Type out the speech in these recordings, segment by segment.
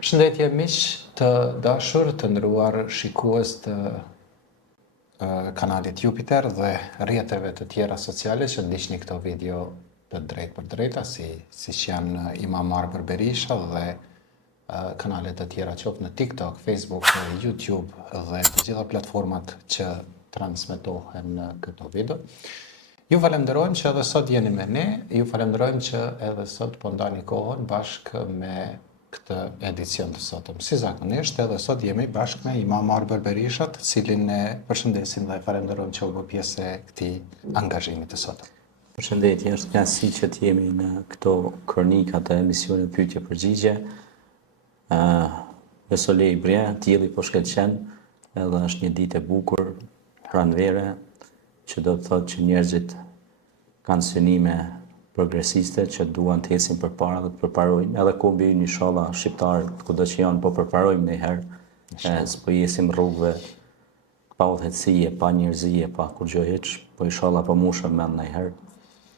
Shëndetje miq të dashur, të nderuar shikues të kanalit Jupiter dhe rrjeteve të tjera sociale që ndiqni këto video të drejt për drejta, si që janë Imamar Berisha dhe kanalet të tjera qoftë në TikTok, Facebook, YouTube dhe të gjitha platformat që transmetohen në këto video. Ju falenderojmë që edhe sot jeni me ne, ju falenderojmë që edhe sot po ndani kohën bashkë me këtë edicion të sotëm. Si zakonisht, edhe sot jemi bashkë me Imamar Berisha, të cilin ne përshëndesim dhe falenderojmë që u bë pjesë e këtij angazhimit të sotëm. Përshëndetje, është kënaqësi që të jemi në këto kronika të emisionit Pyetje-përgjigje. Me solej bre, dielli po shkëlqen, edhe është një ditë e bukur, pranvere, që do të thotë që njerëzit kanë synime progresiste që duan të ecin përpara dhe të përparojnë, edhe kombi ynë inshallah shqiptarët kudo që janë po përparojmë ndonjëherë, s'po jesim rrugëve pa udhëheqësie, pa njerëzie, pa kurrë hiç, po inshallah po mushëm mend ndonjëherë,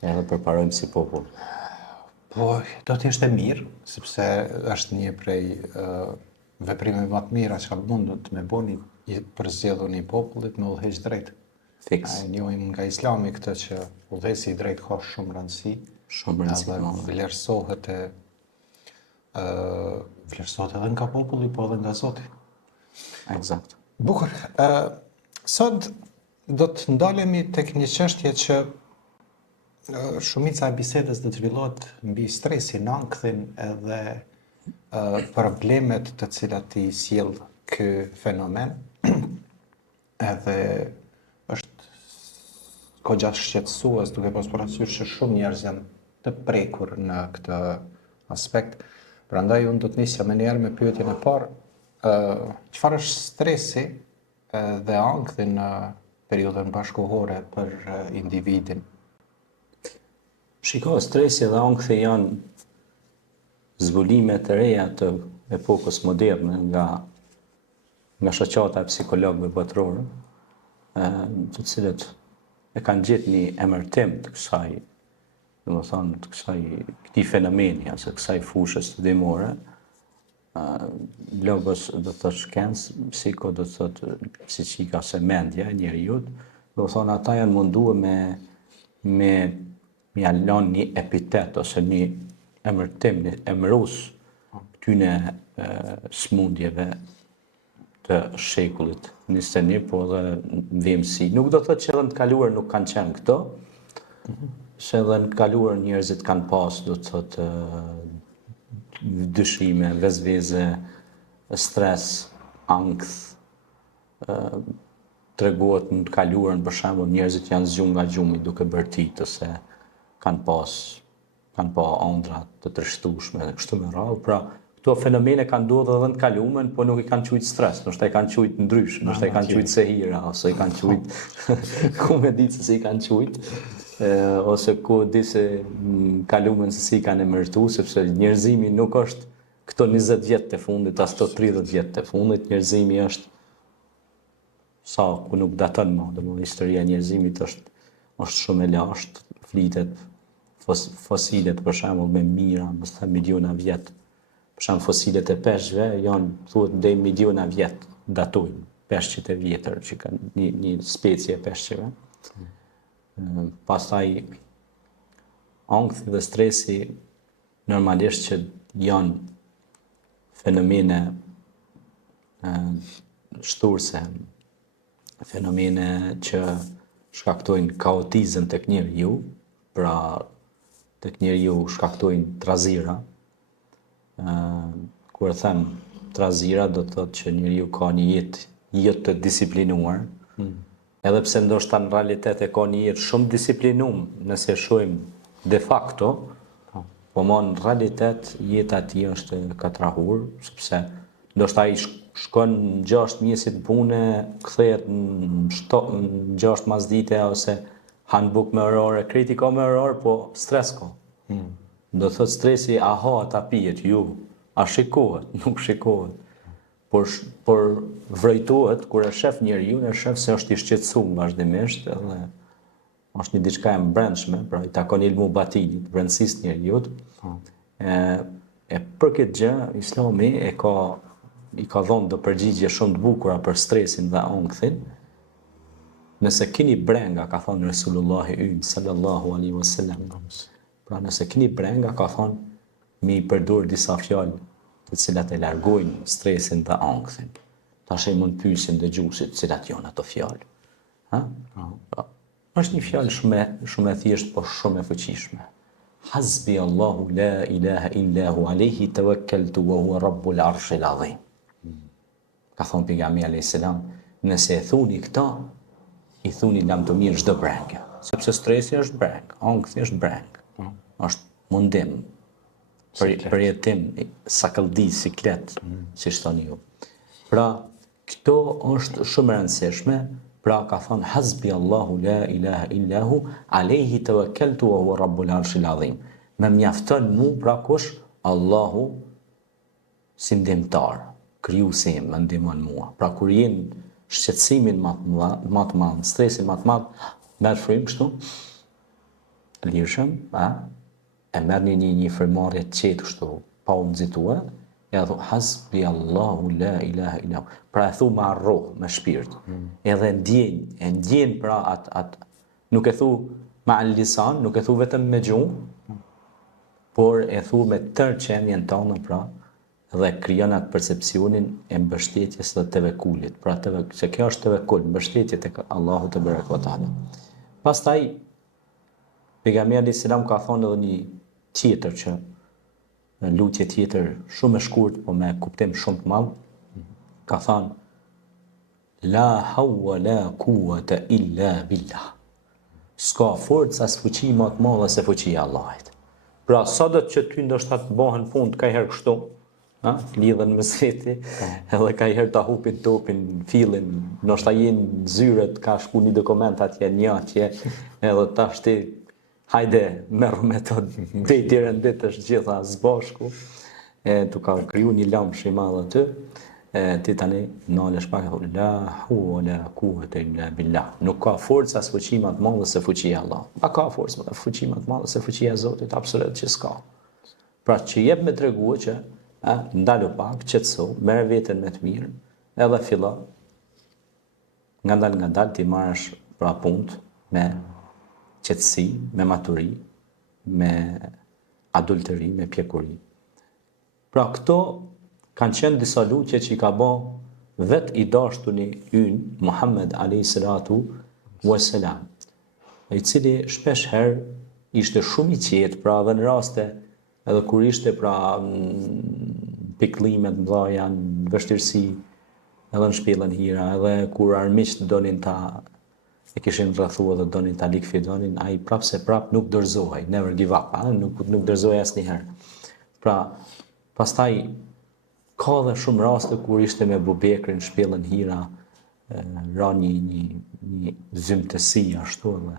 edhe përparojmë si popull. Po, do të ishte mirë, sepse është një prej veprimeve më të mira që mund me bëni për zgjedhjen e popullit me udhëheq drejt. Fiks. Njohim nga Islami këtë që udhëheci i drejt ka shumë rëndësi. Shumë rëndësi. Edhe vlerësohet edhe nga populli, po edhe nga Zoti. Eksakt. Bukur. Sot do të ndalemi tek një çështje që shumica e bisedës do të zhvillohet mbi stresin, ankthin edhe problemet të cilat i sjell ky fenomen. Edhe është kogja shqetësues duke pas parasysh që shumë njerëz janë të prekur në këtë aspekt. Prandaj unë do të nisja me njerë me pyetjen e parë, çfarë është stresi dhe ankthi në periudhën bashkëkohore për individin? Shiko, stresi dhe ankthi janë zbulime të reja të epokës moderne nga shoqata e psikologëve botërorë, të cilët e kanë gjetë një emërtim të kësaj, domethënë të këtij fenomeni ose kësaj fushë studimore. Logos do të thotë shkencë, psiko do të thotë psiqika ose mendja e njeriut, domethënë ata janë munduar me ja lënë një epitet ose një emërtim, një emërus këtyne smundjeve të shekullit 21, po edhe vimësi. Nuk do të thotë që edhe në të kaluar nuk kanë qenë këto, se edhe në të kaluar njerëzit kanë pas, do të thotë, dyshime, vezveze, stres, ankth, treguohet në të kaluar, për shembull, njerëzit janë zgjuar nga gjumi duke bërtit, ose kanë pa ëndra të trishtueshme dhe kështu me radhë. Pra, këto fenomene kanë ndodhur edhe në të kaluarën, po nuk i kanë quajtur stres, ndoshta i kanë quajtur ndryshe, ndoshta i kanë quajtur sehira, ose i kanë quajtur ku me ditë se i kanë quajtur, ose ku di se kaluarën se si i kanë emërtuar, sepse njerëzimi nuk është këto 20 vjet të fundit, as këto 30 vjet të fundit, njerëzimi është sa ku nuk daton më, domethënë historia e njerëzimit është shumë e lashtë, flitet fosilet për shembull me mijëra, mos them miliona vjet. Për shembull fosilet e peshqve janë thuhet deri miliona vjet datojnë, peshqit e vjetër që kanë një specie e peshqeve. Pastaj ankthi dhe stresi normalisht që janë fenomene shturse, fenomene që shkaktojnë kaotizëm tek njeriu, pra tek njeriu shkaktojnë trazira. Kur them trazira, do të thotë që njeriu ka një jetë të disiplinuar, edhe pse ndoshta në realitet e ka një jetë shumë disiplinuar, nëse shohim de facto, po në realitet jeta e tij është katrahur, sepse ndoshta ai shkon 6 mjesit pune, kthehet në 6 masdite ose han buk me orore, kriti ka me orore, po stres ka. Do thot stresi a ha ata pijet, a shikohet, nuk shikohet. Por vrejtohet, kur e shef njeriu, e shef se është i shqetësuar vazhdimisht, edhe është një diçka e brendshme, pra i takon ilmu batinit, brendësisë njeriut, E për këtë gjë, Islami i ka dhënë do përgjigje shumë të bukura për stresin dhe ankthin. Nëse keni brenga, ka thonë Resulullahi ynë, sallallahu alaihi wasallam. Pra nëse keni brenga, ka thonë, mi përdur disa fjalë të cilat e largojnë stresin dhe ankthin. Tash e mund pyesin dëgjuesit cilat janë ato fjalë. Ha? Pra, është një fjalë shumë e thjeshtë, por shumë e fuqishme. Hasbi Allahu la ilaha illa hu alayhi tawakkaltu wa huwa rabbul arshil azim. Ka thonë pejgamberi alayhis salam, nëse e thuni këta, i thuni lam të mirë çdo breng. Sepse stresi është breng, ankthi është breng. Është mundim për jetim, sakëlldi, siklet, si thoni ju. Pra, këto është shumë e rëndësishme. Pra ka thonë hasbi Allahu la ilaha illa hu alayhi tawakkaltu wa huwa rabbul arshil azim. Me mjafton mu pra kush? Allahu si ndihmtar, krijuesi im më ndihmon mua. Pra kur jeni shqetësimin më të madh, stresin më të madh, merr frym kështu, lirshëm, e merrni një frymëmarrje të qetë kështu, pa u nxitua, e thu hasbi Allahu la ilaha illa hu. Pra e thu me arroh, me shpirt. Edhe ndjen pra atë nuk e thu me al-lisan, nuk e thu vetëm me gjuhë, por e thu me tërë qenjen tonë, pra, dhe krijon atë percepcionin e mbështetjes dhe tevekulit. Pra se kjo është tevekul, mbështetje tek Allahu te barekuhu teala. Pastaj pejgamberi alayhis salam ka thonë edhe një tjetër që në lutje tjetër shumë e shkurt, po me kuptim shumë të madh, ka thënë la hawla la quwwata illa billah. S'ka forcë as fuqi më të madhe se fuqia e Allahit. Pra sa do të që ty ndoshta të bëhen fund kajherë kështu, lidhen me veti, edhe kajherë ta hupin topin, fillin, ndoshta jenë zyret, ka shku një dokument atje, një atje, edhe tash ti hajde, merru me të dejti renditësh gjitha zbashku, tu ka kriju një lamsh i madh aty, ti tani nalesh pak, la hawla la quwwata illa billah. Nuk ka forcë as fuqi më të madhe se fuqia e Allahut. A ka forcë më fuqi më të madhe se fuqia e Zotit? Absolutisht që s'ka. Pra që jep me tregu që ndalu pak, qetëso, merr veten me të mirë, edhe fillo nga dal ti marrësh pra punë me qetësi, me maturi, me adulteri, me pjekuri. Pra këto kanë qenë disa lutje që i ka bë vet i dashtuni ynë, Muhammed alayhi salatu wassalam, i cili shpesh herë ishte shumë i qetë, pra edhe në raste edhe kur ishte pra pikëllime të mëdha, në vështirësi, edhe në shpellën hira, edhe kur armiqt donin ta e kishin rrethuar dhe donin ta likvidonin, ai prap nuk dorëzohej, never give up, nuk dorëzohej asnjëherë. Pra, pastaj ka dhe shumë raste kur ishte me Abu Bekrin në shpellën hira, ra një zymtësi ashtu dhe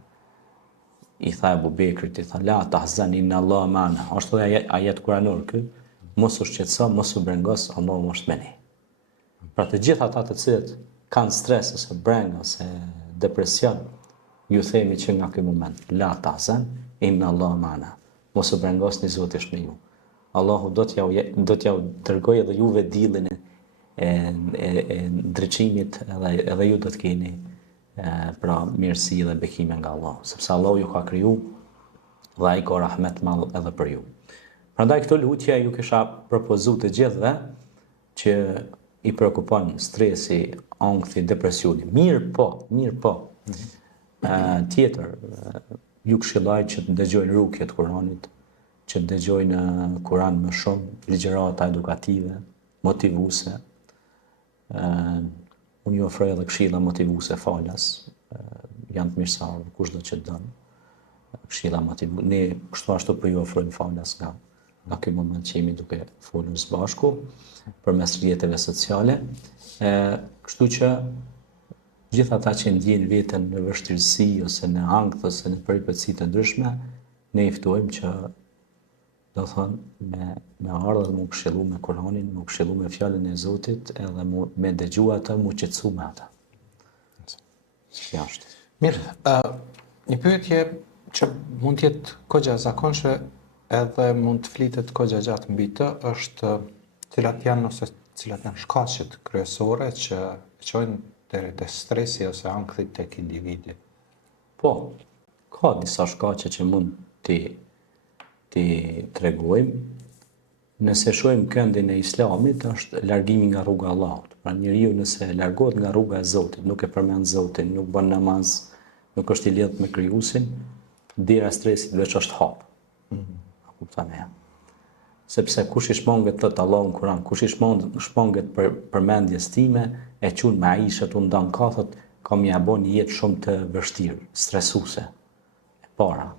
i tha Abu Bekrit, i tha la tahzan inna Allah ma'ana. Ashtu dhe ajet kuranor ky, mos u shqetëso, mos u brengos, Allahu është me ne. Pra të gjithë ata të cilët kanë stres ose breng ose depresion, ju themi që nga ky moment, la tahzan inna Allah ma'ana. Mos u brengosni, Zoti është me ju. Allahu do t'ja dërgoj edhe juve dillin e ndriçimit, edhe ju do të keni pra mirësi dhe bekime nga Allah, sepse Allah ju ka kriju dhe ai ka rahmet madh edhe për ju. Prandaj këto lutje ju kisha propozuar të gjithëve që i preokupon stresi, ankthi, depresioni. Mirë po. Tjetër, ju këshilloj që të dëgjojnë rukjet Kuranit, që të dëgjojnë Kuran më shumë, ligjërata edukative, motivuese. Unë ju ofroj edhe këshilla motivuese falas, janë të mirësavë, kushdo që të dënë. Këshilla motivuese, ne kështu ashtu për ju ofrojmë falas nga ky moment që jemi duke folur së bashku, përmes rrjeteve sociale. Kështu që gjithë ata që ndjejnë veten në vështirësi ose në ankth ose në peripetësi të ndryshme, ne i ftojmë që do thonë me ardhur dhe mu këshillu me Kur'anin, mu këshillu me fjalën e Zotit, edhe me dëgju atë, mu qetësu me atë. Mirë, një pyetje që mund të jetë kogja zakonshme, edhe mund të flitet kohë gjatë mbi të, është cilat janë shkaqet kryesore që çojnë deri te stresi ose ankthi tek individi. Po, ka disa shkaqe që mund ti tregojmë. Nëse shohim këndin e Islamit, është largimi nga rruga e Allahut. Pra njeriu nëse largohet nga rruga e Zotit, nuk e përmend Zotin, nuk bën namaz, nuk është i lidhur me Krijuesin, dera e stresit veç është hap. A kupton e? Sepse kush i shmanget thot Allahu në Kur'an, kush i shmanget për përmendjes time, e qunë me Aisha të ndan kathët, ka më ia bën një jetë shumë të vështirë, stresuese. E para.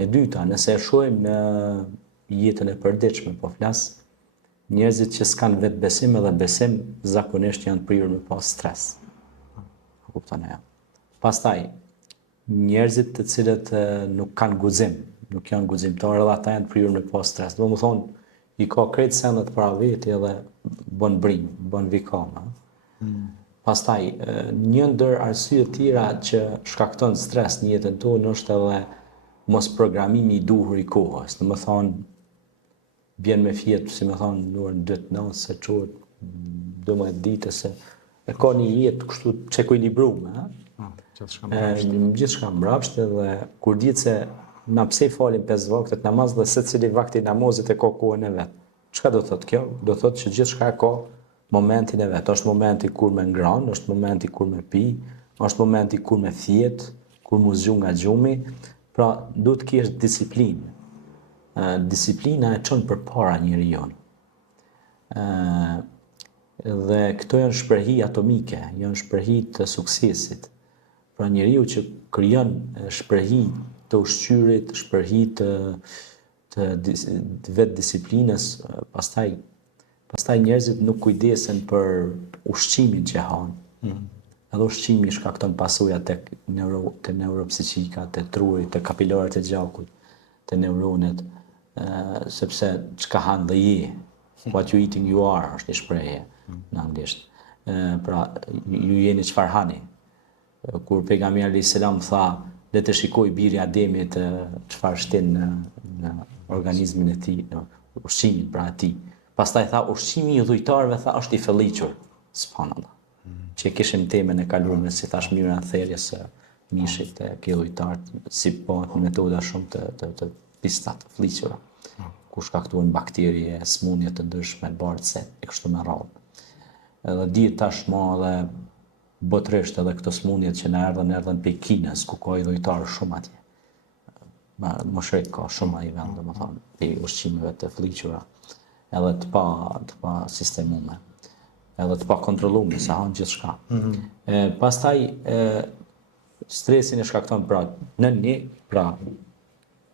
E dyta, nëse e shohim në jetën e përditshme, po flas, njerëzit që s'kan vetë besim edhe besim zakonisht janë prirur me pas stres. A kupton e? Pastaj, njerëzit të cilët nuk kanë guxim, nuk janë guximtarë edhe ata janë prirur me pas stres. Do të thonë, i ka krejt sendet para veti edhe bën brim, bën vikama. Pastaj, një ndër arsye të tjera që shkakton stres në jetën tonë është edhe mos programimi i duhur i kohës. Do të thonë, vjen me fjet, si më thonë, në orën 2:00 se çohet 12 ditë se e ka një jetë kështu që ekuilibruar, gjithçka mbrapsht edhe kur ditë se na pse falim 5 vakte namaz dhe secili vakti namazit e ka kohën e vet. Çka do thotë kjo? Do thotë që gjithçka ka momentin e vet. Është momenti kur me ngran, është momenti kur me pi, është momenti kur me thjet, kur mu zgju nga gjumi. Pra, duhet të kesh disiplinë. Disiplina e çon përpara njeriu. Dhe këto janë shprehi atomike, janë shprehi të suksesit. Pra njeriu që krijon shprehi të ushqyrit, shprehi të vetë disiplinës, pastaj njerëzit nuk kujdesen për ushqimin që hanë. Edhe ushqimi shkakton pasojat tek neuropsiqika, te truri, te kapilarët e gjakut, te neuronet, sepse çka han dhe je, what you eating you are, është një shprehje në anglisht. Pra, ju jeni çfarë hani. Kur pejgamberi alayhis salam tha, le të shikoj biri Ademit çfarë shtin në organizmin e tij, në ushqimin pra atij. Pastaj tha ushqimi i dhujtarëve tha është i felliqur. Subhanallah. Që kishim temën e kaluar si thash mënyra e thërjes së mishit e dhujtarët, si po metoda shumë të pistat, fliqura, ku shkaktuan bakterie, smundje të ndryshme, bartse, e kështu me radhë. Edhe dihet tashmë edhe botërisht edhe këto smundjet që na erdhen prej Kinës, ku ka i dhujtarë shumë atje. Moshrik ka shumë ai vend, domethënë, pe ushqimeve të fliqura, edhe të pa sistemuar, edhe të pa kontrolluar se han gjithçka. Pastaj stresin e shkakton pra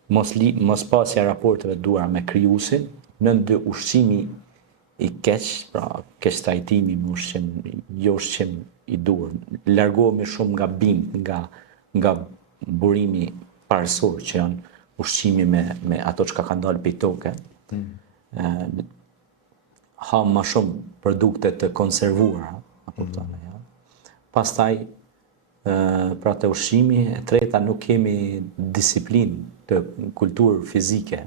mos pasja raporteve duara me krijuesin, dy ushqimi i keq, pra keq trajtimi me ushqim, jo ushqim i dur. Largohemi shumë nga nga burimi parësor që janë ushqimi me ato çka kanë dalë prej toke. Ha më shumë produkte të konservuara, apo ja. Pastaj pra të ushqimi, e treta nuk kemi disiplinë të kulturë fizike.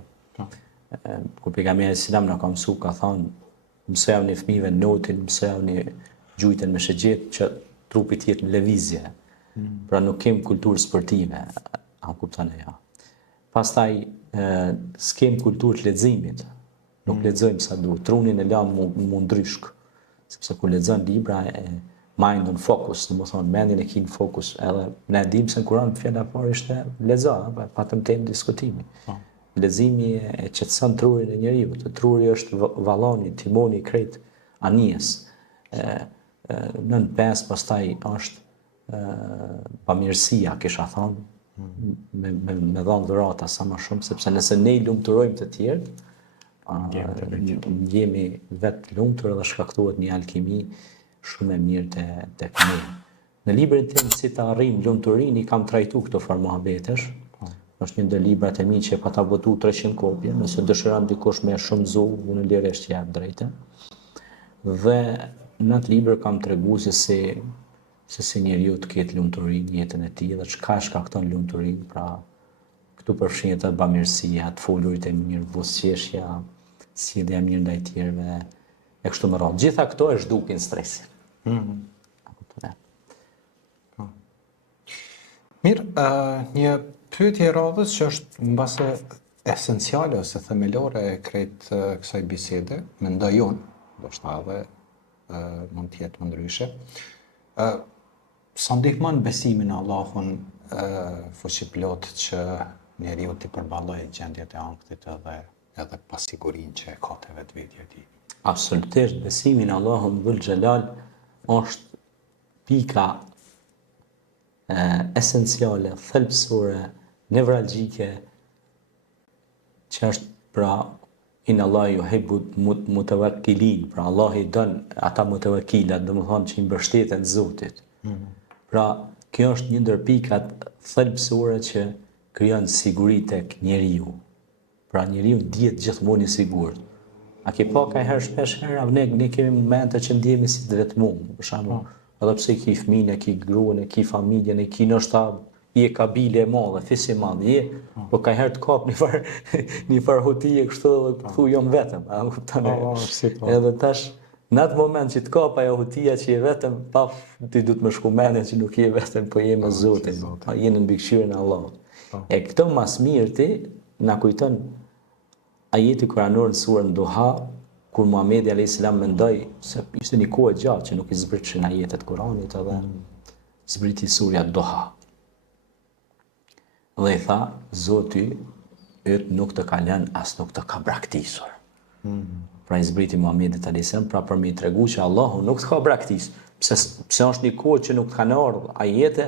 Kur pejgamberi selam na ka mësuar, ka thënë, mësojeni fëmijëve notin, mësojeni gjujtën me shëgjet që trupi të jetë në lëvizje. Pra nuk kemi kulturë sportive, a kupton e ja. Pastaj s'kem kulturë të leximit. Nuk lexojmë sa duhet. Trunin e lamë mu ndryshk. Sepse kur lexon libra mind on focus, do të thonë mendin e kin fokus, edhe ne dim se në Kur'an fjala parë ishte lexo, patëm temë diskutimi. Leximi e qetëson trurin e njeriu. Truri është valloni, timoni i krejt anijes. Nën 5 pastaj është pamirësia, kisha thonë, me dhënë dhurata sa më shumë, sepse nëse ne i lumturojmë të tjerët, jemi vetë lumtur edhe shkaktohet një alkimi shumë e mirë tek ne. Në librin tim Si të arrijm lumturinë i kam trajtuar këto formuhabetesh. Është një ndër librat e mi që pa ta votu 300 kopje, nëse dëshiron dikush me shumëzu, unë lirisht jap drejtë. Dhe në atë libër kam treguar se si njeriu të ketë lumturi në jetën e tij dhe çka shkakton lumturinë, pra këtu përfshihet edhe bamirësia, të folurit e mirë, buzëqeshja, sjellja e mirë ndaj tjerëve, e kështu me radhë. Gjitha këto e zhdukin stresin. Mirë, një pyetje e radhës që është mbase esenciale ose themelore e krejt kësaj bisede, mendoj unë, ndoshta edhe mund të jetë më ndryshe. Sa ndihmon besimin në Allahun fuqiplot që njeriu t'i përballojë gjendjet e ankthit edhe pasigurinë që e ka te vetvetja e tij. Absolutisht, besimi në Allahun Dhul Xhelal është pika esenciale, thelbësore, nevralgjike, që është pra in Allah yuhibbu mutawakkilin, pra Allah i don ata mutawakkilat, domethënë që i mbështeten Zotit. Pra kjo është një ndër pikat thelbësore që krijon siguri tek njeriu. Pra njeriu dihet gjithmonë i sigurt. A ke pa ka herë shpesh herë ne kemi momente që ndjehemi si të vetmuar, për shembull, edhe pse ki fëmijën, ki gruan, ki familjen, ki ndoshta i e kabile e madhe, fisi i madh, po ka herë të kap një far hutije kështu edhe thu jam vetëm, a kupton? Edhe tash në atë moment që të kap ajo hutija që je vetëm, paf, ti duhet më shku mendjen që nuk je vetëm, po je me Zotin, je në mbikëqyrjen e Allahut. E këtë mas mirë ti na kujton ajeti kuranor në surën Duha, kur Muhamedi alayhis salam mendoi se ishte një kohë gjatë që nuk i zbritëshin ajetet Kuranit edhe zbriti surja Duha. Dhe i tha, Zoti yt nuk të ka lënë as nuk të ka braktisur. Pra i zbriti Muhamedit alayhis salam pra për me i tregu që Allahu nuk të ka braktis. Pse është një kohë që nuk të kanë ardhur ajete,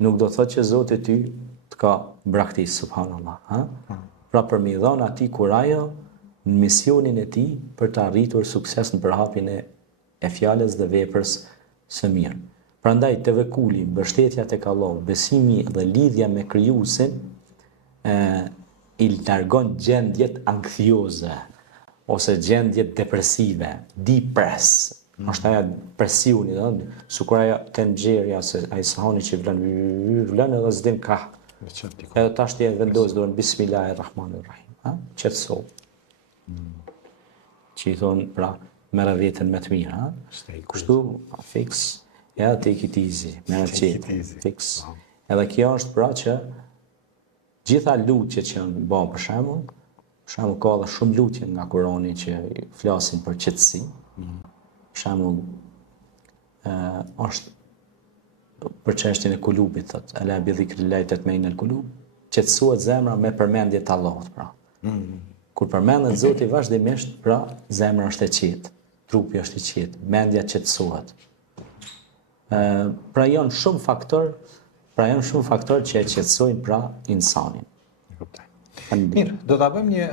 nuk do thotë që Zoti ty të ka braktis, subhanallah, ha? Pra për me i dhënë atij kurajo në misionin e tij për të arritur sukses në përhapjen e fjalës dhe veprës së mirë. Prandaj tevekuli, mbështetja tek Allahu, besimi dhe lidhja me krijuesin i largon gjendjet ankthioze ose gjendjet depresive, depress. Është ajo presioni, sikur ajo tenxherja se ai sahani që vlen edhe s'din ka. Edhe tash ti e vendos dorën Bismillahirrahmanirrahim, ha? Qetëso. Që i thonë, pra, merë vetën me të mirë, ha? Kështu, fix, ja, take it easy, merë qetë, fix. Edhe kjo është pra që gjitha lutjet që në bëmë për shembull ka dhe shumë lutje nga Kurani që flasin për qetësi. Për shembull, është për çështjen e kulubit, thotë, ala bi dhikrillahi tatma'innul qulub, qetësohet zemra me përmendje të Allahut, pra. Kur përmendet Zoti vazhdimisht, pra zemra është e qetë, trupi është i qetë, mendja qetësohet. Pra janë shumë faktor që e qetësojnë pra insanin. Mirë, do ta bëjmë një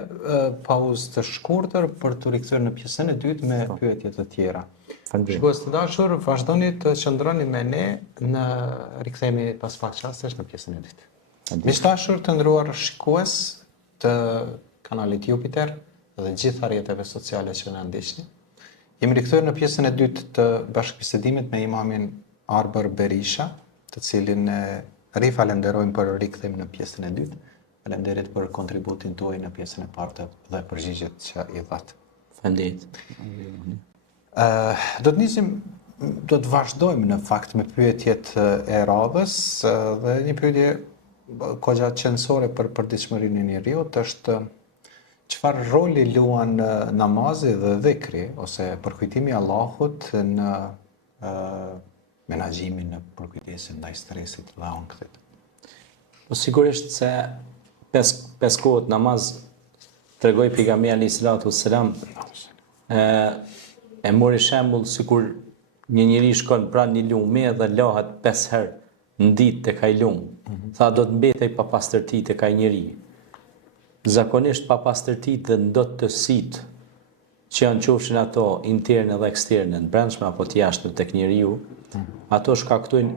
pauzë të shkurtër për të rikthyer në pjesën e dytë me pyetje të tjera. Shikues të dashur, vazhdoni të qëndroni me ne në rikthehemi pas pak çastesh në pjesën e dytë. Miq dashur, të nderuar shikues të kanalit Jupiter dhe gjitha rrjeteve sociale që na ndiqni. Jemi rikthyer në pjesën e dytë të bashkëbisedimit me imamin Arber Berisha, të cilin e rifalenderojmë për rikthim në pjesën e dytë. Faleminderit për kontributin tuaj në pjesën e parë dhe përgjigjet që i dhat. Faleminderit. Do të vazhdojmë në fakt me pyetjet e radhës dhe një pyetje kogja qendrore për përditshmërinë e njeriut është çfarë roli luan namazi dhe dhikri ose përkujtimi i Allahut në menaxhimin në përkujdesin ndaj stresit dhe ankthit. Po sigurisht se pesë kohët namaz tregoi pejgamberi alayhis salatu wassalam e mori shembull sikur një njeri shkon pranë një lume dhe lahet 5 herë në ditë tek ai lum. Tha do të mbetej pa pastërti tek ai njeri. Zakonisht pa pastërti dhe ndotësit që janë qofshin ato interne dhe eksterne, në brendshme apo të jashtme tek njeriu, ato shkaktojnë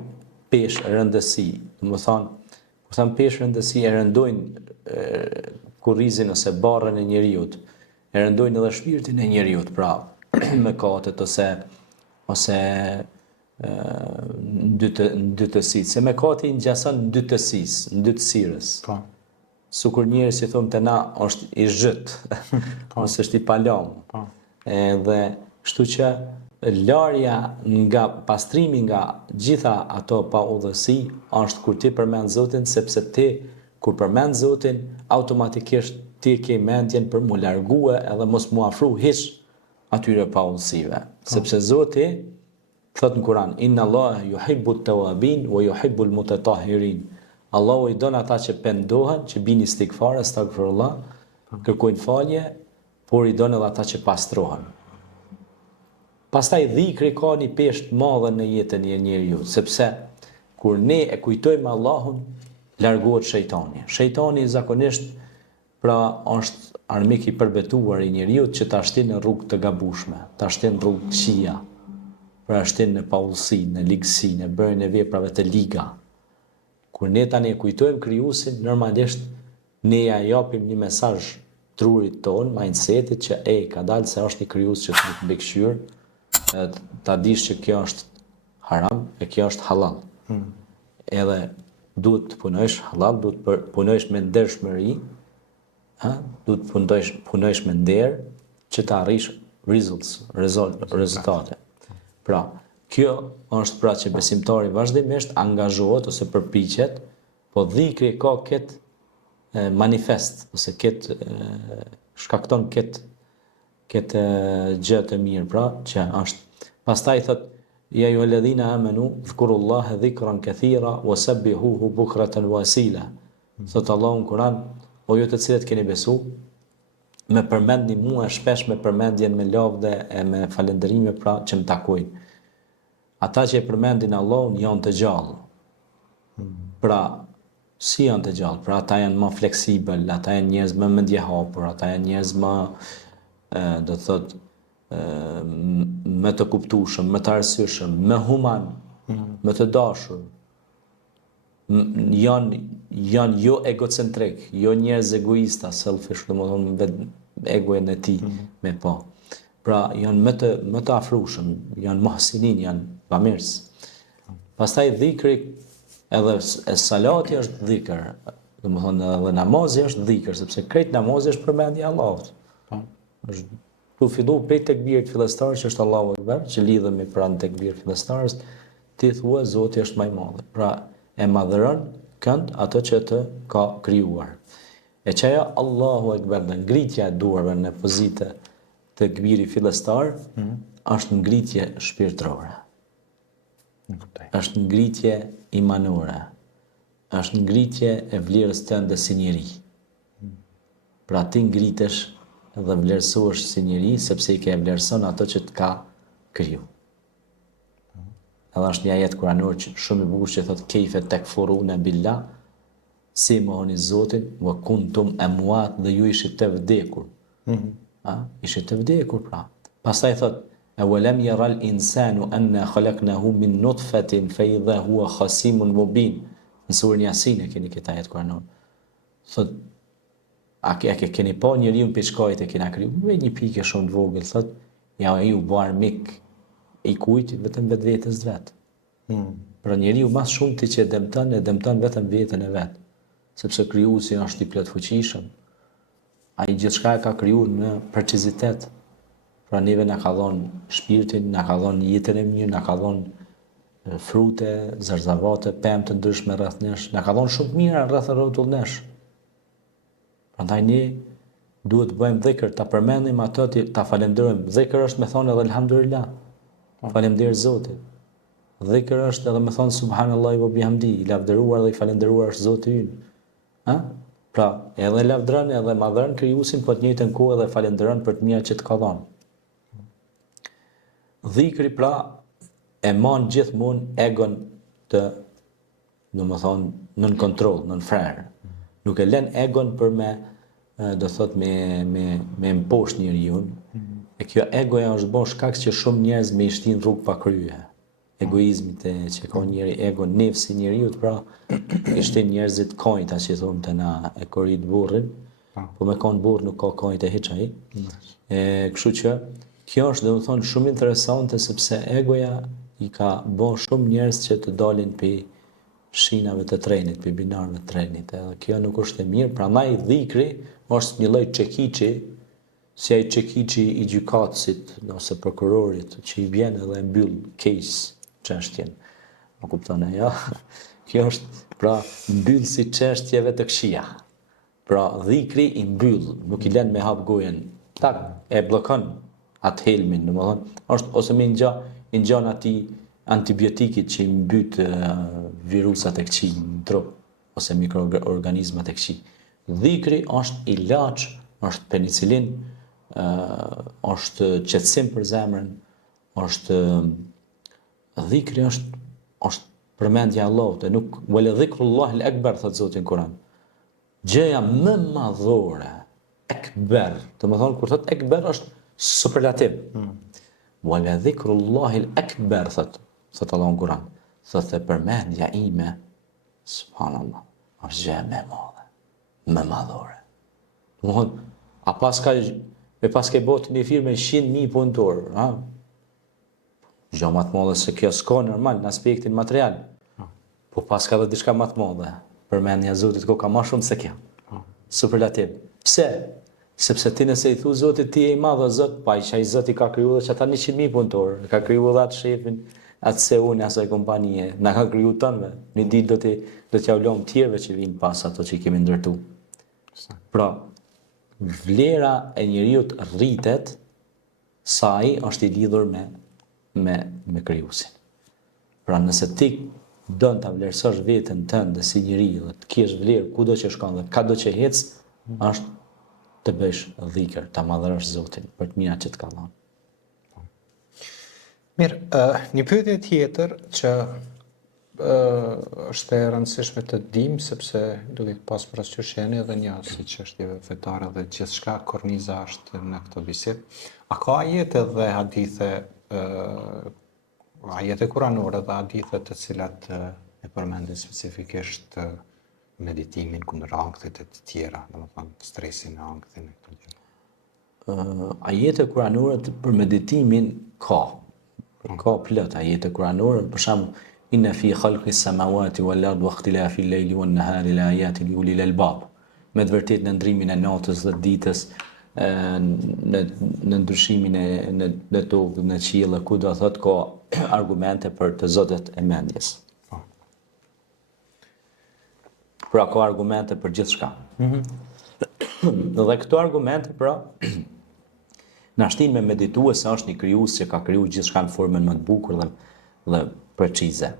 peshë rëndësi. Domethënë, kur them peshë rëndësi e rëndojnë kurrizin ose barrën e njeriut, e rëndojnë edhe shpirtin e njeriut, pra mëkatet ose në dytësitë. Se mëkati ngjason në dytësisë, në dytësirës. Sukur njerëz që thonë të na është i zhyt, ose është i palom. Dhe kështu që larja nga pastrimi nga gjitha ato pa udhësi është kur ti përmend Zotin, sepse ti kur përmend Zotin automatikisht ti ke mendjen për mu largue edhe mos mu afru hiç atyre pa udhësive. Sepse Zoti thot në Kur'an, inna Allah yuhibbu at-tawabin wa yuhibbu al-mutatahhirin. Allahu i don ata që pendohen, që bini istighfar, astaghfirullah, kërkojnë falje, por i don edhe ata që pastrohen. Pastaj dhikri ka një peshë të madhe në jetën e njeriu, sepse kur ne e kujtojmë Allahun, largohet shejtani. Shejtani zakonisht pra është armik i përbetuar i njeriu që ta shtin në rrugë të gabueshme, ta shtin në rrugë të këqija, pra shtin në paullësi, në ligësi, në bërjen e veprave të liga. Kur ne tani e kujtojmë Krijuesin, normalisht ne ja japim një mesazh trurit ton, mindsetit që ka dalë se është një krijues që të mbikëqyr, ta dish që kjo është haram e kjo është halal. Edhe duhet të punojsh halal, duhet të punojsh me ndershmëri, duhet të punojsh me nder që të arrish rezultate. Pra, kjo është pra që besimtari vazhdimisht angazhohet ose përpiqet, po dhikri ka këtë manifest ose këtë shkakton këtë gjë të mirë, pra që është. Pastaj thot ya ayyuhalladhina amanu dhkurullaha dhikran kathira wasabbihuhu bukratan wa asila. Thot Allahu në Kur'an, o ju të cilët keni besu, me përmendni mua shpesh me përmendjen me lavde e me falënderime pra që më takojnë. Ata që e përmendin Allahun janë të gjallë. Pra, si janë të gjallë? Pra, ata janë më fleksibël, ata janë njerëz më mendjehapur, ata janë njerëz më, do të thot, më të kuptueshëm, më të arsyeshëm, më human, më të dashur. Janë jo egocentrik, jo njerëz egoista, selfish, domethënë vetëm egoin e tij me pa. Pra, janë më të afrueshëm, janë muhsinin, janë bamirës. Pastaj dhikri, edhe salati është dhikr, domethënë edhe namazi është dhikr, sepse krejt namazi është përmendje Allahut. Është tu fillu prej tekbirit fillestar që është Allahu Akbar, që lidhemi pranë tekbirit fillestarës, ti thua Zoti është më i madh. Pra, e madhëron kënd ato që të ka krijuar. E çaja Allahu Akbar, ngritja e duarve në pozitë të tekbiri fillestar, është ngritje shpirtërore. Është ngritje imanore. Është ngritje e vlerës tënde si njeri. Pra ti ngritesh dhe vlerësohesh si njeri, sepse i ke vlerëson ato që të ka kriju. Edhe është një ajet kuranor që shumë i bukur që thotë kejfe tekfuruna billah, si mohoni Zotin, wa kuntum amwat, dhe ju ishit të vdekur. Ishit të vdekur pra. Pastaj thotë awalam yara al-insanu anna khalaqnahu min nutfatin fa idha huwa khasimun mubin. Në surën Yasin e keni këtë ajet kuranor. Thotë a keni pa njeriu për çkajt e kena kriju? Me një pikë shumë të vogël, thotë ja ai u bë armik i kujt vetëm vetvetes vet. Pra njeriu më shumë ti që e dëmton vetëm veten e vet, sepse krijuesi është i plotfuqishëm. Ai gjithçka e ka krijuar në precizitet. Pra neve na ka dhënë shpirtin, na ka dhënë jetën e mirë, na ka dhënë frute, zarzavate, pemë të ndryshme rreth nesh, na ka dhënë shumë mira rreth rrotull nesh. Prandaj ne duhet të bëjmë dhikr, ta përmendim ato, ta falenderojmë. Dhikr është me thonë edhe elhamdulillah. Faleminderit Zotit. Dhikr është edhe me thonë subhanallahi wa bihamdi, i lavdëruar dhe i falendëruar është Zoti ynë. Pra, edhe lavdëron edhe madhron krijuesin, po të njëjtën kohë edhe falenderon për të mira që të ka dhënë. Dhikri pra e man gjithmonë egon të, domethënë, nën kontroll, nën frer. Nuk e lën egon për me, do thot me mposht njeriu. E kjo egoja është bën shkak që shumë njerëz me i shtin rrugë pa krye. Egoizmit që ka njëri ego nefsi njeriu, pra i shtin njerëzit kojta që thonë të na e korrit burrin, po me kon burr nuk ka kojt e hiç ai. Kështu që kjo është domethënë shumë interesante sepse egoja i ka bën shumë njerëz që të dalin shinave të trenit, për binarëve të trenit, edhe kjo nuk është e mirë, prandaj dhikri është një lloj çekiçi, si ai çekiçi i gjykatësit ose prokurorit që i vjen edhe e mbyll case çështjen. Më kupton ajo? Kjo është pra mbyll si çështjeve të këqija. Pra dhikri i mbyll, nuk i lën me hap gojen. Tak, e bllokon atë helmin, domethënë, është ose më i ngjan atij antibiotikit që i mbyt virusat e këqij në trup ose mikroorganizmat e këqij. Dhikri është ilaç, është penicilin, është qetësim për zemrën, është dhikri është përmendja e Allahut, e nuk wala dhikrullahi al-akbar thot Zoti në Kur'an. Gjëja më madhore, akbar, domethënë kur thot akbar është superlativ. Wala dhikrullahi al-akbar thot Allahu në Kur'an. Thotë përmendja ime, subhanallah, është gjë më e madhe, më madhore. Domethënë, paske botë një firme 100.000 punëtor, ha? Gjë më të madhe se kjo s'ka normal në aspektin material. Po paska edhe diçka më të madhe. Përmendja e Zotit ka më shumë se kjo. Superlativ. Pse? Sepse ti nëse i thu Zotit ti je i madh o Zot, pa ai Zoti ka krijuar edhe ata 100.000 punëtor, ka krijuar edhe atë shefin, atë seun e asaj kompanie, na ka krijuar tënve. Një ditë do t'ja ulëm tjerëve që vinë pas ato që i kemi ndërtu. Pra, vlera e njeriut rritet sa ai është i lidhur me krijuesin. Pra nëse ti don ta vlerësosh veten tënde si njeri dhe të kesh vlerë kudo që shkon dhe kado që hec, është të bësh dhikr, ta madhërosh Zotin për të mirat që të ka dhënë. Mirë, një pyetje tjetër që është e rëndësishme të dim, sepse duke pas parasysh edhe një si çështjeve fetare dhe gjithçka korniza është në këtë bisedë. A ka ajete dhe hadithe, ajete kuranore dhe hadithe të cilat e përmendin specifikisht meditimin kundër ankthit e të tjera, domethënë stresin e ankthit e këto gjëra? Ajete kuranore për meditimin ka plot ajete kuranore, për shembull inna fi khalqis samawati wal ardi wa ikhtilafil layli wan nahari la ayatin li ulil albab. Me të vërtetë në ndrimin e natës dhe ditës, në ndryshimin në tokë, në qiell, ku do thot ka argumente për të zotët e mendjes. Pra ka argumente për gjithçka. Dhe këto argumente pra na shtin me meditue se është një krijues që ka krijuar gjithçka në formën më të bukur dhe precize.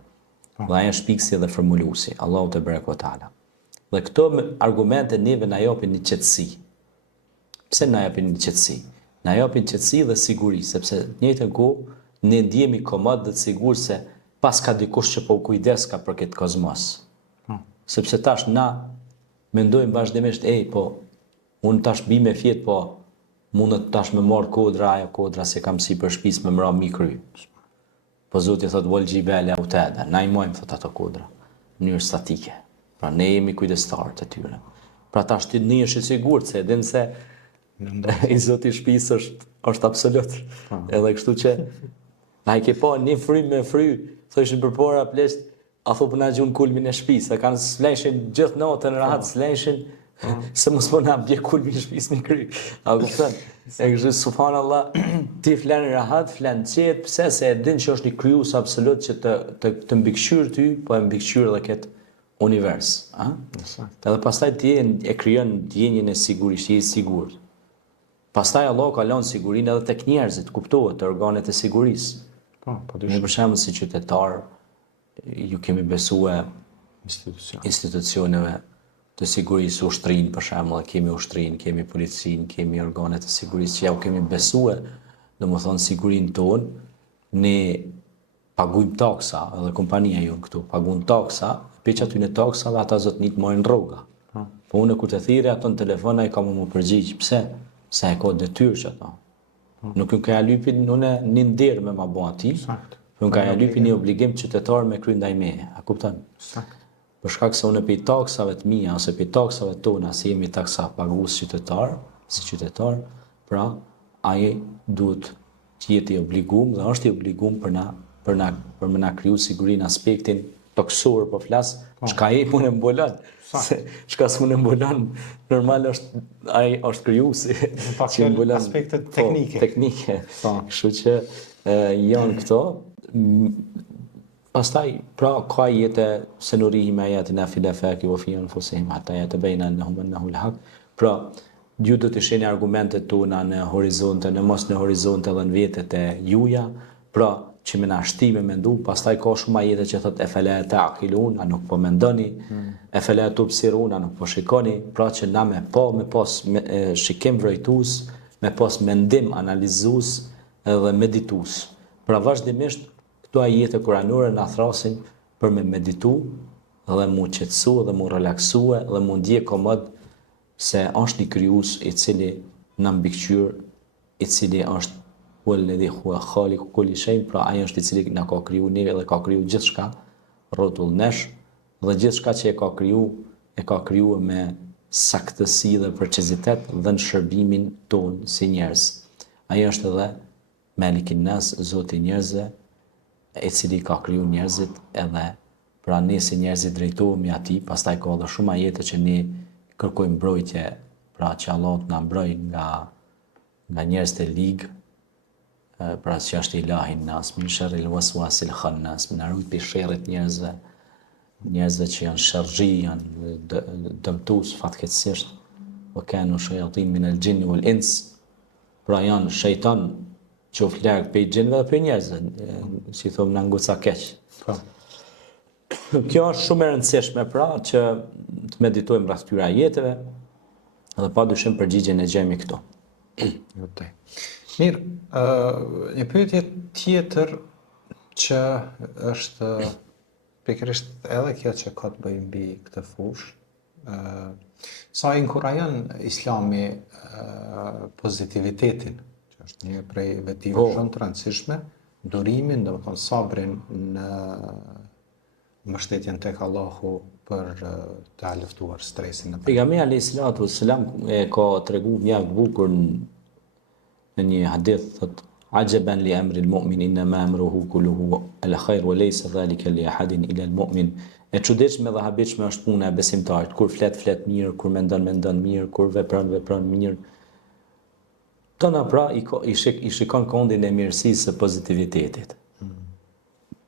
Dhe ai është pikësi dhe formuluesi, Allahu te barekutaala. Dhe këto argumente neve na japin një qetësi. Pse na japin një qetësi? Na japin qetësi dhe siguri, sepse në të njëjtën kohë ne ndjehemi komod dhe të sigurt se pas ka dikush që po kujdes ka për këtë kozmos. Sepse tash na mendojmë vazhdimisht, po unë tash bi me fjet, po mundet tash me marr kodra, ajo kodra se kam si për shtëpis me mra mi kry. Po Zoti thot wal jibala autada, na i mojmë thot ato kodra në mënyrë statike. Pra ne jemi kujdestarë të tyre. Pra tash ti ne je i sigurt se edhin se i Zoti shtëpisë është absolut. Edhe kështu që ai ke pa një fry me fry, thoshin përpara plesht, a thon na gjun kulmin e shtëpisë, kanë sleshin gjithë natën rahat sleshin. Se mos po na bje kulmi në shtëpisë në kry. A kupton? E kështu subhanallah, ti flan rahat, flan qet, pse se e din që është një krijues absolut që të mbikëqyr ty, po e mbikëqyr edhe këtë univers, a? Edhe pastaj ti e krijon ndjenjen e sigurisë, je i sigurt. Pastaj Allah ka lënë sigurinë edhe tek njerëzit, kuptohet, të organet e sigurisë. Po Ne për shembull si qytetar ju kemi besuar institucioneve të sigurisë, ushtrinë për shembull, kemi ushtrinë, kemi policinë, kemi organet e sigurisë që ja u kemi besuar, domethënë sigurinë tonë, ne paguajmë taksa, edhe kompania jonë këtu paguajnë taksa, peq aty në taksa dhe ata zotnit marrin rroga. Po unë kur të thirrja ato në telefon ai kam më përgjigj, pse? Se e ka detyrë që ato. Nuk ju ka lypin unë një nder me ma bo ati, nuk ka lypin një obligim qytetar me kry ndaj meje, a kupton? Për shkak se unë për taksave të mia ose për taksave tona, se jemi taksa pagues qytetar, si qytetar, pra ai duhet të jetë i obliguar dhe është i obliguar për me na kriju sigurinë aspektin toksor po flas, çka e punë mbulon. Se çka s'mund e mbulon, normal është ai është krijuesi që mbulon aspektet teknike. Teknike. Kështu që janë këto. Pastaj pra ka jetë se nurihi me ayatina fil afaqi wa fi anfusihim hatta yatabayana annahum annahu al-haq. Pra ju do të shihni argumentet tona në horizonte, në mos në horizonte dhe në vetët e juja, pra që me na shtime me ndu, pastaj ka shumë ajete që thot efela ta'qilun, a nuk po mendoni, efela tubsirun, a nuk po shikoni, pra që na me pas shikim vrojtus, me pas mendim analizus edhe meditus. Pra vazhdimisht këto ajete kuranore na thrasin për me meditu dhe mu qetësu dhe mu relaksue dhe mu ndje komod se është një krijues i cili na mbikëqyr, i cili është والذي هو خالق كل شيء, pra ai është i cili na ka kriju neve dhe ka kriju gjithçka rrotull nesh dhe gjithçka që e ka kriju me saktësi dhe precizitet dhe në shërbimin ton si njerëz. Ai është edhe Malikin Nas, Zoti i njerëzve, i cili ka kriju njerëzit edhe pra ne si njerëzit drejtohemi atij, pastaj ka edhe shumë ajete që ne kërkojmë mbrojtje, pra që Allah na mbroj nga njerëzit e ligë, pra që është ilahin nas, min sharril waswasil khannas, min arrujt për sherrit njerëzve që janë shargji, janë dëmtues fatkeqësisht, o kanu shayatin min al-jinni wal-ins, pra janë shejtan që u flarg për gjinëve dhe për njerëzve, si thomë në nguca keq. Kjo është shumë e rëndësishme, pra që të meditojmë rreth këtyre ajeteve dhe padyshim përgjigjen e gjejmë këtu. Mirë, një pyetje tjetër që është pikërisht edhe kjo që ka të bëjë mbi këtë fushë, sa inkurajon Islami pozitivitetin, që është një prej vetive shumë të rëndësishme, durimin, domethënë sabrin në mbështetjen tek Allahu për të luftuar stresin. Pejgamberi alayhis salatu wassalam e ka treguar mjaft bukur në një hadith, thot ajaban li amri al-mu'min inma amruhu kulluhu al-khair wa laysa dhalika li ahadin ila al-mu'min. E çuditshme dhe habitshme është puna e besimtarit, kur flet mirë, kur mendon mirë, kur vepron mirë. Tona pra i shikon kondin e mirësisë së pozitivitetit.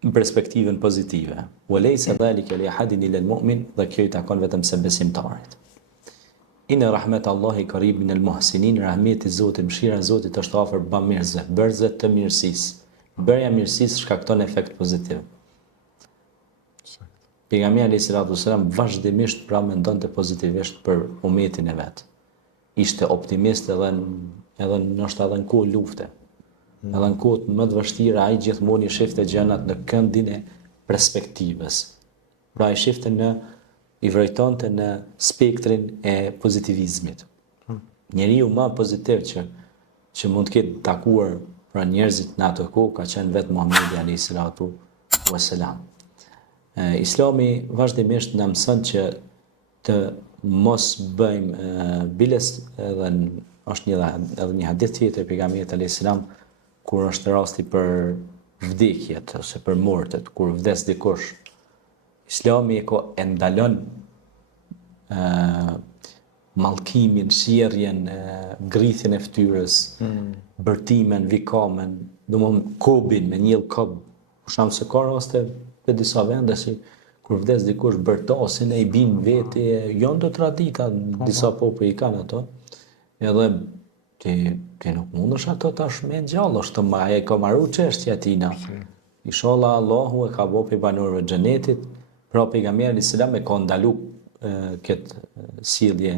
Në perspektivën pozitive. Wa laysa dhalika li ahadin ila al-mu'min, dhe kjo i takon vetëm se besimtarit. Inna rahmet Allahi qarib min al-muhsinin, rahmeti Zotit, mëshira e Zotit është afër bamirësve, bërësve të mirësisë. Bërja e mirësisë shkakton efekt pozitiv. Pejgamberi alayhis salatu wassalam vazhdimisht pra mendonte pozitivisht për umetin e vet. Ishte optimist edhe ndoshta edhe në kohë lufte. Edhe në kohët më të vështira ai gjithmonë i shifte gjërat në këndin e perspektivës. Pra i shifte i vrojtonte në spektrin e pozitivizmit. Njeriu më pozitiv që mund të ketë takuar pra njerëzit në ato kohë ka qenë vetë Muhamedi alayhis salatu wassalam. Islami vazhdimisht na mëson që të mos bëjmë biles, edhe është edhe një hadith tjetër pejgamberit alayhis salam kur është rasti për vdekjet ose për mortet, kur vdes dikush, Islami e ndalon mallkimin, shierjen, grithjen e fytyrës, bërtimin, vikamen, domthonë kobin me një kob. Për shkak se ka raste në disa vende si kur vdes dikush bërtasin e i bin veti, janë të tradita, disa popull i kanë ato. Edhe ti nuk mundesh ato tash me gjallë, është më ai ka marrë çështja tina. Inshallah Allahu e ka bëu pe banorëve të xhenetit. Pra pejgamberi alayhis salam e ka ndalu këtë sjellje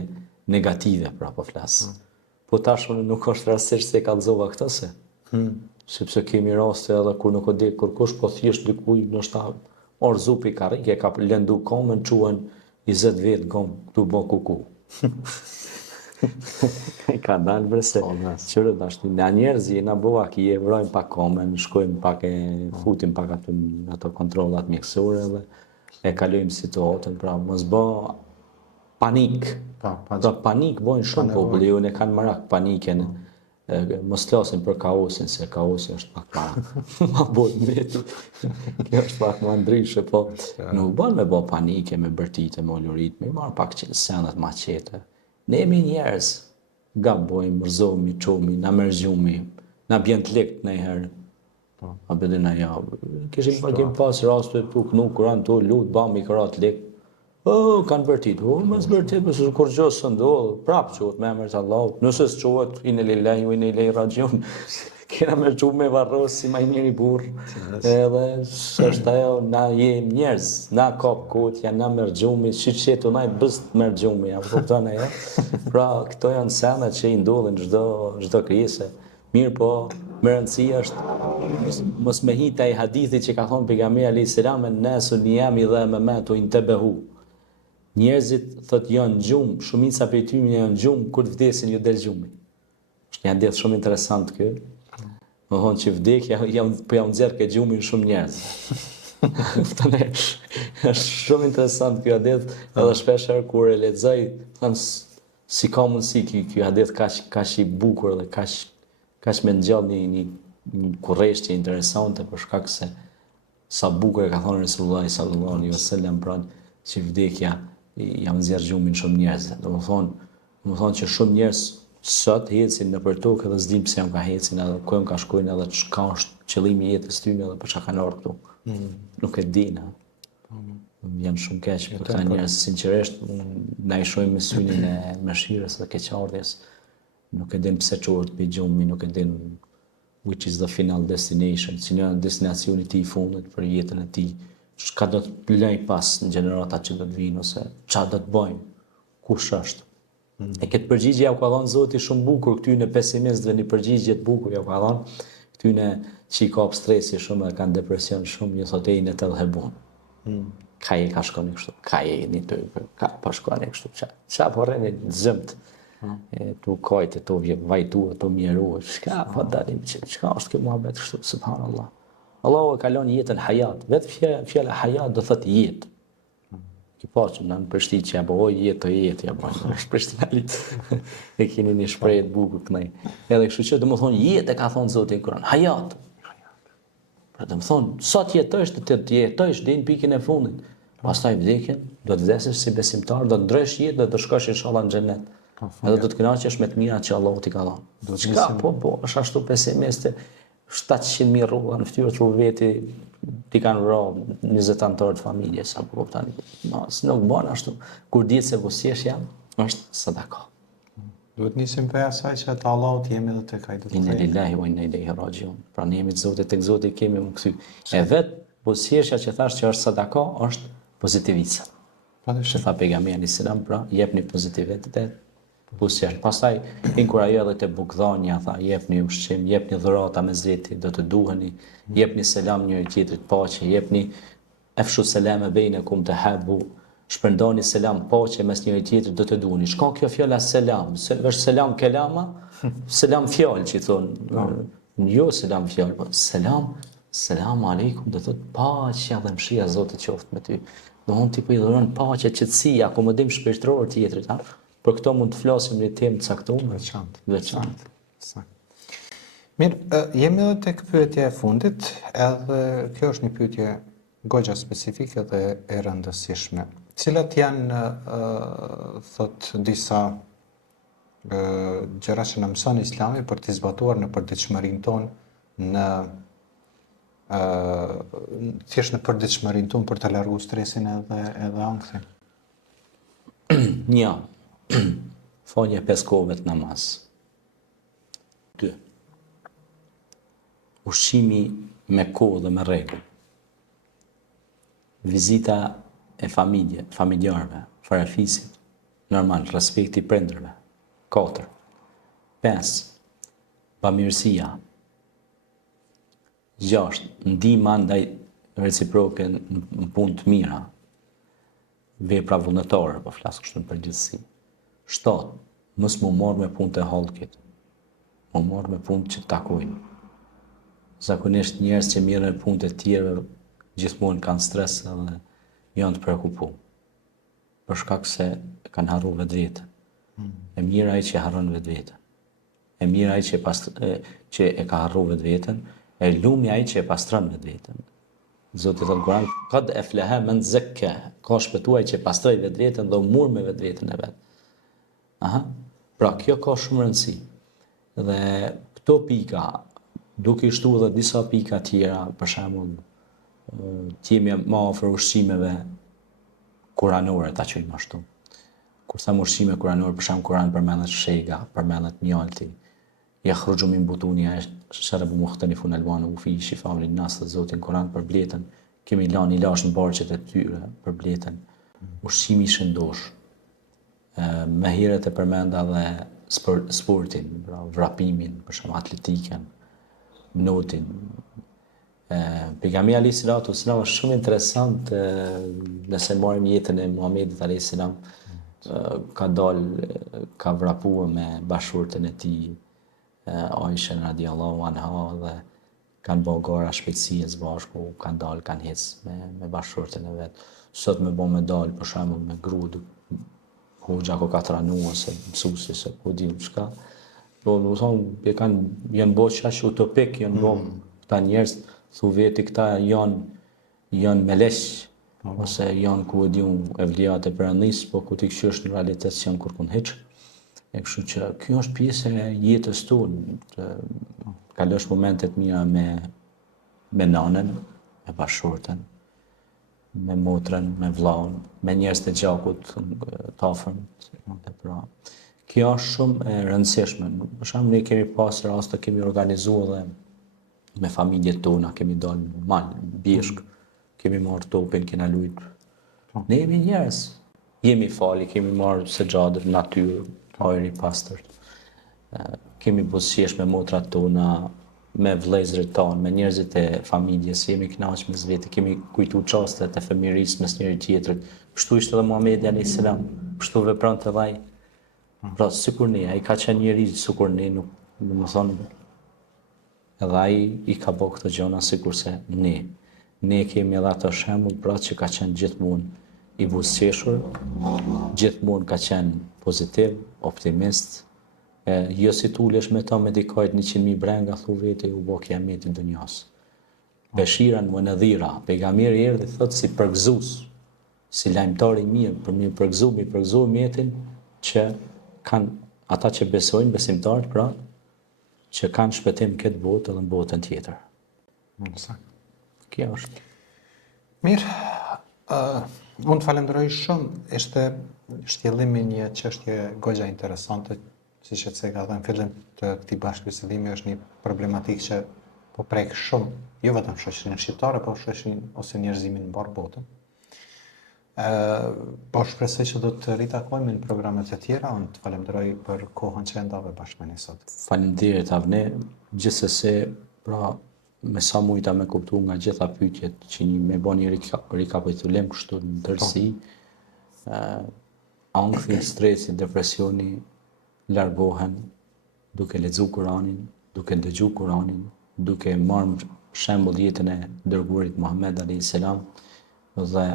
negative, pra po flas. Po tash nuk është rastisht se e kallzova këtë se. Sepse kemi raste edhe kur nuk o di kërkush, po thjesht dikuj ndoshta orzupi karrike ka lëndu komën, quhen 20 vjet kom këtu bë kuku. Ka dalë vërse. Qërë dashti, na njerëz jena bëva ki e vrojmë pak komën, shkojmë pak futim pak ato kontrollat mjekësore dhe e kalojmë situatën, pra mos bë panik. Pra panik bojnë shumë populli, ne kanë marak paniken Mos flasim për kaosin, se kaosi është pak ma bot meti. Kjo është pak ma ndryshe, po nuk bën me bë panike, me bërtite, me olurit, me marr pak senat ma qete. Ne jemi njerëz, gabojmë, mërzohemi, çomi, na mërgjumi, na bjen të lekt ndonjëherë. A bedin ajo. Kemi pas raste tu knu kuran tu lut, bam i krat lekt. Kanë bërtit. Mos bërtit, mos kur gjë së ndodh, prap çohet me emrin e Allahut. Nëse s'çohet, inë lillahi wa inna ilaihi rajiun. Kena me çu me varros si më i miri burr. Edhe është ajo, na jemi njerëz, na kop kutja, na mërgjumi, siç jetu na bëst mërgjumi, apo kupton ajo? Pra, këto janë sena që i ndodhin çdo krijese. Mirë po, më rëndësia është mos me hita i hadithi që ka thonë pejgamberi alayhis salam, nasu niyami dha mamatu intabahu. Njerëzit thot janë gjumë, shumica prej tyre janë gjumë, kur të vdesin ju del gjumi. Është një hadith shumë interesant ky. Do thonë që vdekja jam nxjerr ke gjumin shumë njerëz. Është shumë interesant ky hadith, edhe shpesh herë kur e lexoj, thon si ka mundësi ky hadith kaq i bukur dhe kaq me ngjall një kurreshtie interesante për shkak se sa bukur e ka thënë Resulullah sallallahu alaihi wasallam pra që vdekja jam nxjerr gjumin shumë njerëz. Domethënë që shumë njerëz sot ecin nëpër tokë dhe s'dim pse ka ecin, edhe ku ka shkojnë, edhe çka është qëllimi i jetës tyre, edhe për çka kanë ardhur këtu. Nuk e di na. Më vjen shumë keq për këta njerëz, sinqerisht, na i shohim me synin e mëshirës dhe keqardhjes. Nuk e din pse çohet pe gjumi, nuk e din which is the final destination, që një destinacioni ti i fundit për jetën e tij. Çka do të lëj pas në gjeneratat që do të vinë, ose çfarë do të bëjmë, kush është. E këtë përgjigje ja ka dhënë Zoti shumë bukur këtyne pesimistëve, një përgjigje të bukur ja ka dhënë këtyne që i ka stresi shumë dhe kanë depresion shumë, ju thotë e të dhebun. Ka e ka shkoni kështu, ka e një të ka pa shkoni kështu, qa po rreni zëmt, tu kajte, tu vajtua, tu mjerua, shka po dalim, çka është kjo muhabet kështu, subhanallah. Allahu e kalon jetën hayat, vetë fjala hayat do thotë jetë. Ki paqëm në Prishtinë që apo jetë, apo është Prishtinali. E keni një shprehje të bukur kënaj. Edhe kështu që domethënë jetë e ka thonë Zoti në Kur'an, hayat. Pra domethënë, sa të jetosh, të jetosh deri në pikën e fundit. Pastaj vdekjen, do të vdesësh si besimtar, do të ndrosh jetë, do të shkosh inshallah në xhenet. Edhe do të kënaqesh me të mirat që Allahu t'i ka dhënë. Do të shka, po, është ashtu pesimiste. 700.000 rruga në fytyrë të veti ti kanë vrarë 20 anëtarë të familjes, apo kuptani. Nuk bën ashtu. Kur dihet se bosjesh janë, është sadaka. Duhet nisim për asaj që të Allahut jemi edhe tek ai do të Inna lillahi wa inna ilaihi rajiun. Pra ne jemi të Zotit, tek Zoti kemi më kthy. E vet bosjeshja që thash që është sadaka është pozitivica. Që tha pejgamberi selam, pra jepni pozitivitet. Bosjesh. Pastaj inkurajoj edhe te bukdhania, tha jepni ushqim, jepni dhurata me zeti, do të duheni, jepni selam njëri tjetrit, paqe, jepni afshu selama bainakum tahabu, shpërndani selam, paqe mes njëri tjetrit, do të duheni. Shka kjo fjala selam? Është selam kelama, selam fjalë që thonë. Jo selam fjalë, po selam aleikum, do thotë paqja dhe mëshira e Zotit qoftë me ty. Do mund ti po i dhuron paqe, qetësi, akomodim shpirtëror tjetrit, ha? Për këto mund të flasim një temë të caktuar, veçantë. Mirë, jemi edhe tek pyetja e fundit, edhe kjo është një pyetje goxha specifike dhe e rëndësishme. Cilat janë, thot disa gjëra që na mëson Islami për të zbatuar në përditshmërinë tonë në thjesht në përditshmërinë tonë për të larguar stresin edhe anksin. Një. Falje 5 kohëve të namaz. 2. Ushqimi me kohë dhe me rregull. Vizita e familjarëve, farafisit, normal, respekti prindërve. 4. 5. Bamirësia. 6. Ndihma ndaj reciproke në punë të mira. Vepra vullnetare, po flas kështu në përgjithësi. 7. Mos më marr me punë të hallkit. Më marr me punë që takojnë. Zakonisht njerëz që mirën me punë të tjerë gjithmonë kanë stres edhe janë të prekupuar. Për shkak se kanë harruar vetveten. E mira ai që harron vetveten. e mirë ai që e ka harru vetveten, e lumi ai që e pastron vetveten. Zoti thot Kur'an, qad aflaha man zakka, ka shpëtuar që pastroi vetveten dhe u mur me vetveten e vet. Aha. Pra kjo ka shumë rëndësi. Dhe këto pika, duke i shtuar edhe disa pika tjera, për shembull, të jemi më afër ushqimeve kuranore, ta quajmë ashtu. Kur them ushqime kuranore, për shembull Kur'an përmendet shega, përmendet mjalti. Yakhruju min butuniha sharabu mukhtalifun alwanuhu fi shifa'un lin-nas, Zoti në Kur'an për bletën, kemi lanë ilaç në barqet e tyre për bletën. Ushqimi i shëndosh. Më herët e përmenda dhe sportin, pra vrapimin, për shembull atletikën, notin. Pejgamberi alayhis salatu wassalam është shumë interesant, nëse marrim jetën e Muhamedit alayhis salam, ka ka vrapuar me bashkëshorten e tij, Aisha radiallahu anha, dhe kanë bërë gara shpejtësie së bashku, kanë dalë, kanë ecë me bashkëshorten e vet. Sot me bë me dalë, për shembull me gru, hoxha ko ka tranu, ose mësuesi, se po di çka. Po, do të thonë, janë bërë qaq utopik, janë bërë këta njerëz, thu veti këta janë meleq, ose janë ku e diun evliat e Perëndis, po ku ti këshysh në realitet janë kurkun hiç. E kështu që kjo është pjesë e jetës tonë, të kalosh momentet mira me nanën, me bashkëshorten, me motrën, me vllaun, me njerëz të gjakut, të afërmit. Pra, kjo është shumë e rëndësishme. Për shembull, ne kemi pas raste, kemi organizuar dhe me familjet tona, kemi dalë mal, bishk, kemi marrë topin, kena lujt. Ne jemi njerëz, jemi fali, kemi marrë sexhadër, natyrë, ajri pastërt. Kemi buzëqesh me motrat tona, me vëllezërit tanë, me njerëzit e familjes, jemi kënaqur me vetë, kemi kujtuar çastet e fëmijërisë mes njëri tjetrit. Kështu ishte edhe Muhamedi alayhis salam, kështu vepronte edhe ai. Pra, sikur ne, ai ka qenë njeri sikur ne, nuk më thonë, edhe ai i ka bërë këto gjëra sikurse ne. Ne kemi edhe ato shembull, pra, që ka qenë gjithmonë i buzëqeshur, gjithmonë ka qenë pozitiv, optimist, jo si t'ulesh me ta me dikajt 100.000 brenga, thu vete, u bo kiameti dunjas. Beshiran më nadhira, pejgamberi erdhi thot si përgëzues, si lajmtar i mirë, për mi përgëzu mjetin që kanë ata që besojnë, besimtarët, pra, që kanë shpëtim këtë botë edhe në botën tjetër. Kjo është. Mirë, unë të falenderoj shumë, ishte shtjellimi një çështje goxha interesante, siç e thënë në fillim të këtij bashkëbisedimi, është një problematikë që po prek shumë, jo vetëm shoqërinë shqiptare, por shoqërinë ose njerëzimin në mbar botën. Po shpresoj që do të ritakojmë në programet e tjera. Unë të falenderoj për kohën që ndave bashkë me ne sot. Faleminderit Avne, gjithsesi, pra, me sa mujta me kuptu nga gjitha pyetjet që me bën një rikapitulim kështu në tërësi, ankthi, stresi, depresioni largohen duke lexuar Kur'anin, duke dëgjuar Kur'anin, duke marrë shembull jetën e dërguarit Muhammed alayhis salam, dhe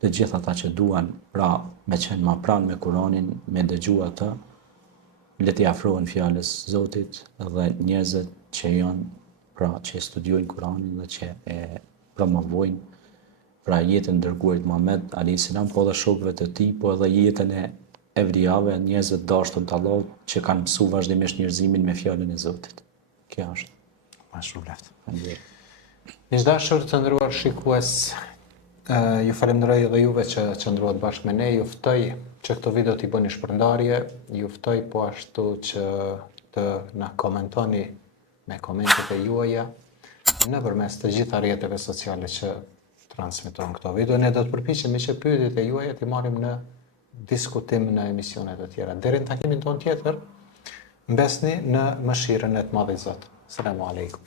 të gjithë ata që duan, pra, me qenë ma pranë me Kur'anin, me dëgjuar atë, le t'i afrohen fjalës Zotit dhe njerëzit që janë, pra, që studiojnë Kur'anin dhe që e promovojnë, pra, jetën e dërguarit Muhammed alayhis salam, po edhe shokëve të tij, po edhe jetën e evlijave, njerëzve të dashur të Allahut që kanë mësuar vazhdimisht njerëzimin me fjalën e Zotit. Kjo është. Ma shumë lehtë. Miqdashur të nderuar shikues, ju falenderoj edhe juve që qëndruat bashkë me ne, ju ftoj që këto video t'i bëni shpërndarje, ju ftoj po ashtu që të na komentoni me komentet e juaja nëpërmes të gjitha rrjeteve sociale që transmetojnë këto video. Ne do të përpiqemi që pyetjet e juaja t'i marrim në diskutim në emisionet e tjera. Deri në takimin ton tjetër, mbesni në mëshirën e të Madhit Zot. Selamu alaikum.